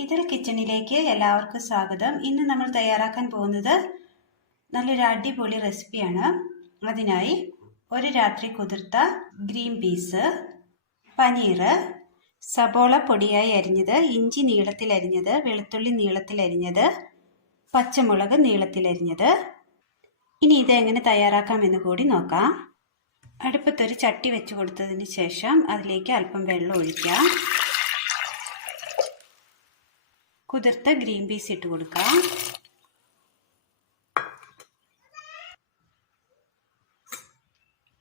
ഇതിൽ കിച്ചണിലേക്ക് എല്ലാവർക്കും സ്വാഗതം. ഇന്ന് നമ്മൾ തയ്യാറാക്കാൻ പോകുന്നത് നല്ലൊരു അടിപൊളി റെസിപ്പിയാണ്. അതിനായി ഒരു രാത്രി കുതിർത്ത ഗ്രീൻ പീസ്, പനീർ, സബോള പൊടിയായി അരിഞ്ഞത്, ഇഞ്ചി നീളത്തിൽ അരിഞ്ഞത്, വെളുത്തുള്ളി നീളത്തിൽ അരിഞ്ഞത്, പച്ചമുളക് നീളത്തിൽ അരിഞ്ഞത്. ഇനി ഇത് എങ്ങനെ തയ്യാറാക്കാമെന്ന് കൂടി നോക്കാം. അടുപ്പത്തൊരു ചട്ടി വെച്ച് കൊടുത്തതിന് ശേഷം അതിലേക്ക് അല്പം വെള്ളം ഒഴിക്കാം. കുതിർത്ത ഗ്രീൻ പീസ് ഇട്ട് കൊടുക്കാം.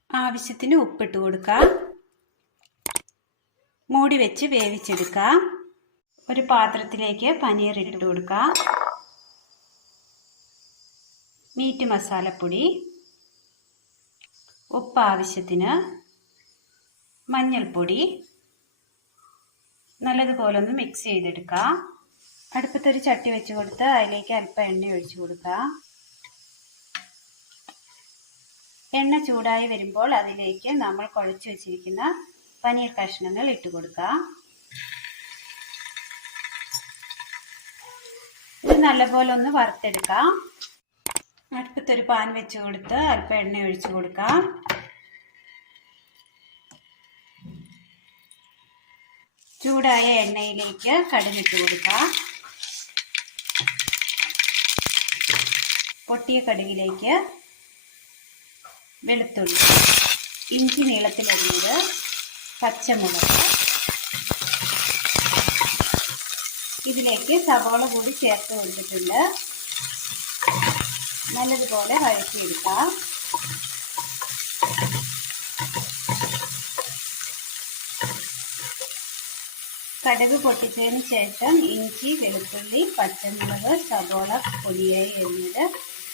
ആവശ്യത്തിന് ഉപ്പിട്ട് കൊടുക്കാം. മൂടി വെച്ച് വേവിച്ചെടുക്കാം. ഒരു പാത്രത്തിലേക്ക് പനീർ ഇട്ട് കൊടുക്കാം. മീറ്റ് മസാലപ്പൊടി, ഉപ്പ് ആവശ്യത്തിന്, മഞ്ഞൾപ്പൊടി നല്ലതുപോലെ ഒന്ന് മിക്സ് ചെയ്തെടുക്കാം. അടുപ്പത്തൊരു ചട്ടി വെച്ച് കൊടുത്ത് അതിലേക്ക് അല്പം എണ്ണ ഒഴിച്ചു കൊടുക്കാം. എണ്ണ ചൂടായി വരുമ്പോൾ അതിലേക്ക് നമ്മൾ കുഴച്ച് വെച്ചിരിക്കുന്ന പനീർ കഷ്ണങ്ങൾ ഇട്ട് കൊടുക്കാം. ഇത് നല്ലപോലെ ഒന്ന് വറുത്തെടുക്കാം. അടുപ്പത്തൊരു പാൻ വെച്ച് കൊടുത്ത് അല്പം എണ്ണ ഒഴിച്ചു കൊടുക്കാം. ചൂടായ എണ്ണയിലേക്ക് കടുകിട്ട് കൊടുക്കാം. പൊട്ടിയ കടുകിലേക്ക് വെളുത്തുള്ളി, ഇഞ്ചി നീളത്തിൽ അരിഞ്ഞത്, പച്ചമുളക്, ഇതിലേക്ക് സവോള കൂടി ചേർത്ത് കൊടുത്തിട്ടുണ്ട്. നല്ലതുപോലെ വഴറ്റിയെടുക്കാം. കടുക് പൊട്ടിച്ചതിന് ശേഷം ഇഞ്ചി, വെളുത്തുള്ളി, പച്ചമുളക്, സവോള പൊടിയായി അരിഞ്ഞത്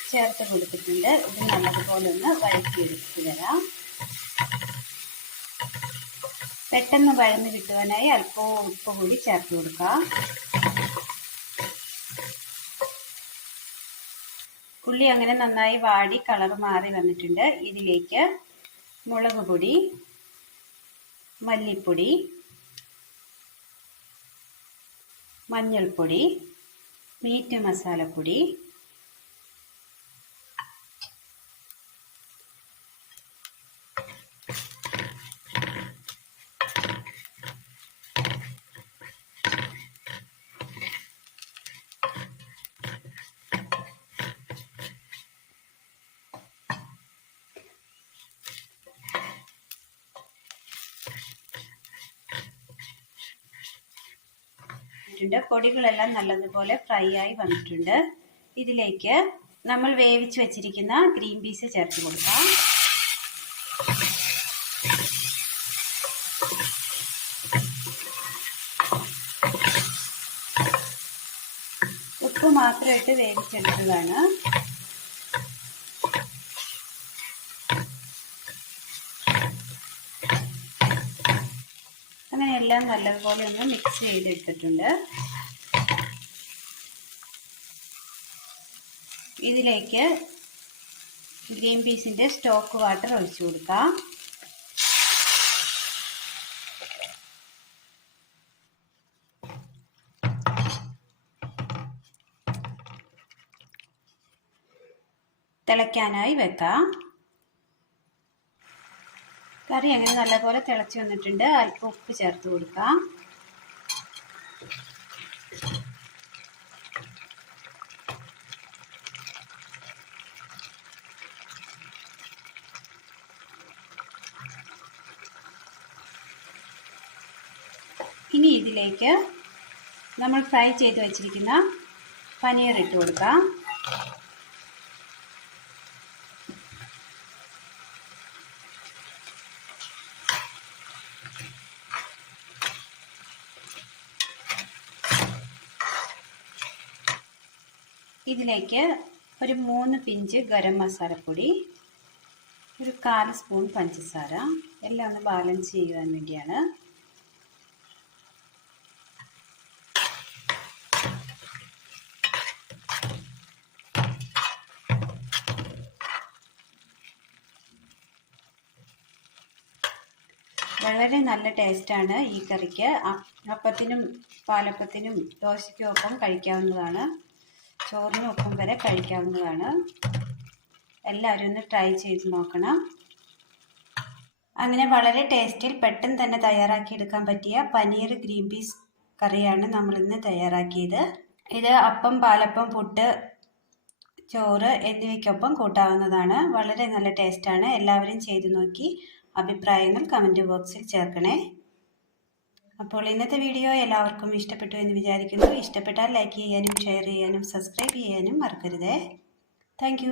ചേർത്ത് കൊടുത്തിട്ടുണ്ട്. ഇത് നല്ലതുപോലെ ഒന്ന് വഴറ്റിയെടുത്ത് തരാം. പെട്ടെന്ന് വഴന്ന് കിട്ടുവാനായി അല്പം ഉപ്പ് കൂടി ചേർത്ത് കൊടുക്കാം. ഉള്ളി അങ്ങനെ നന്നായി വാടി കളർ മാറി വന്നിട്ടുണ്ട്. ഇതിലേക്ക് മുളക് പൊടി, മല്ലിപ്പൊടി, മഞ്ഞൾപ്പൊടി, മീറ്റ് മസാലപ്പൊടി, പൊടികളെല്ലാം നല്ലതുപോലെ ഫ്രൈ ആയി വന്നിട്ടുണ്ട്. ഇതിലേക്ക് നമ്മൾ വേവിച്ച് വെച്ചിരിക്കുന്ന ഗ്രീൻ പീസ് ചേർത്ത് കൊടുക്കാം. ഉപ്പ് മാത്രം ഇട്ട് വേവിച്ചെടുത്തതാണ്. അങ്ങനെ എല്ലാം നല്ലതുപോലെ ഒന്ന് മിക്സ് ചെയ്തെടുത്തിട്ടുണ്ട്. ഇതിലേക്ക് ഗ്രീൻ പീസിൻ്റെ സ്റ്റോക്ക് വാട്ടർ ഒഴിച്ചു കൊടുക്കാം. തിളയ്ക്കാനായി വെക്കാം. കറി അങ്ങനെ നല്ലപോലെ തിളച്ച് വന്നിട്ടുണ്ട്. അല്പം ഉപ്പ് ചേർത്ത് കൊടുക്കാം. ഇനി ഇതിലേക്ക് നമ്മൾ ഫ്രൈ ചെയ്ത് വെച്ചിരിക്കുന്ന പനീർ ഇട്ട് കൊടുക്കാം. ഇതിലേക്ക് ഒരു 3 പിഞ്ച് ഗരം മസാലപ്പൊടി, ഒരു 1/4 സ്പൂൺ പഞ്ചസാര, എല്ലാം ഒന്ന് ബാലൻസ് ചെയ്യുവാൻ വേണ്ടിയാണ്. വളരെ നല്ല ടേസ്റ്റാണ് ഈ കറിക്ക്. അപ്പത്തിനും പാലപ്പത്തിനും ദോശയ്ക്കും ഒപ്പം കഴിക്കാവുന്നതാണ്. ചോറിനും ഒപ്പം വരെ കഴിക്കാവുന്നതാണ്. എല്ലാവരും ഒന്ന് ട്രൈ ചെയ്ത് നോക്കണം. അങ്ങനെ വളരെ ടേസ്റ്റിൽ പെട്ടെന്ന് തന്നെ തയ്യാറാക്കിയെടുക്കാൻ പറ്റിയ പനീർ ഗ്രീൻ പീസ് കറിയാണ് നമ്മൾ ഇന്ന് തയ്യാറാക്കിയത്. ഇത് അപ്പം, പാലപ്പം, പുട്ട്, ചോറ് എന്നിവയ്ക്കൊപ്പം കൂട്ടാവുന്നതാണ്. വളരെ നല്ല ടേസ്റ്റാണ്. എല്ലാവരും ചെയ്തു നോക്കി അഭിപ്രായങ്ങൾ കമൻറ്റ് ബോക്സിൽ ചേർക്കണേ. അപ്പോൾ ഇന്നത്തെ വീഡിയോ എല്ലാവർക്കും ഇഷ്ടപ്പെട്ടു എന്ന് വിചാരിക്കുന്നു. ഇഷ്ടപ്പെട്ടാൽ ലൈക്ക് ചെയ്യാനും ഷെയർ ചെയ്യാനും സബ്സ്ക്രൈബ് ചെയ്യാനും മറക്കരുതേ. താങ്ക്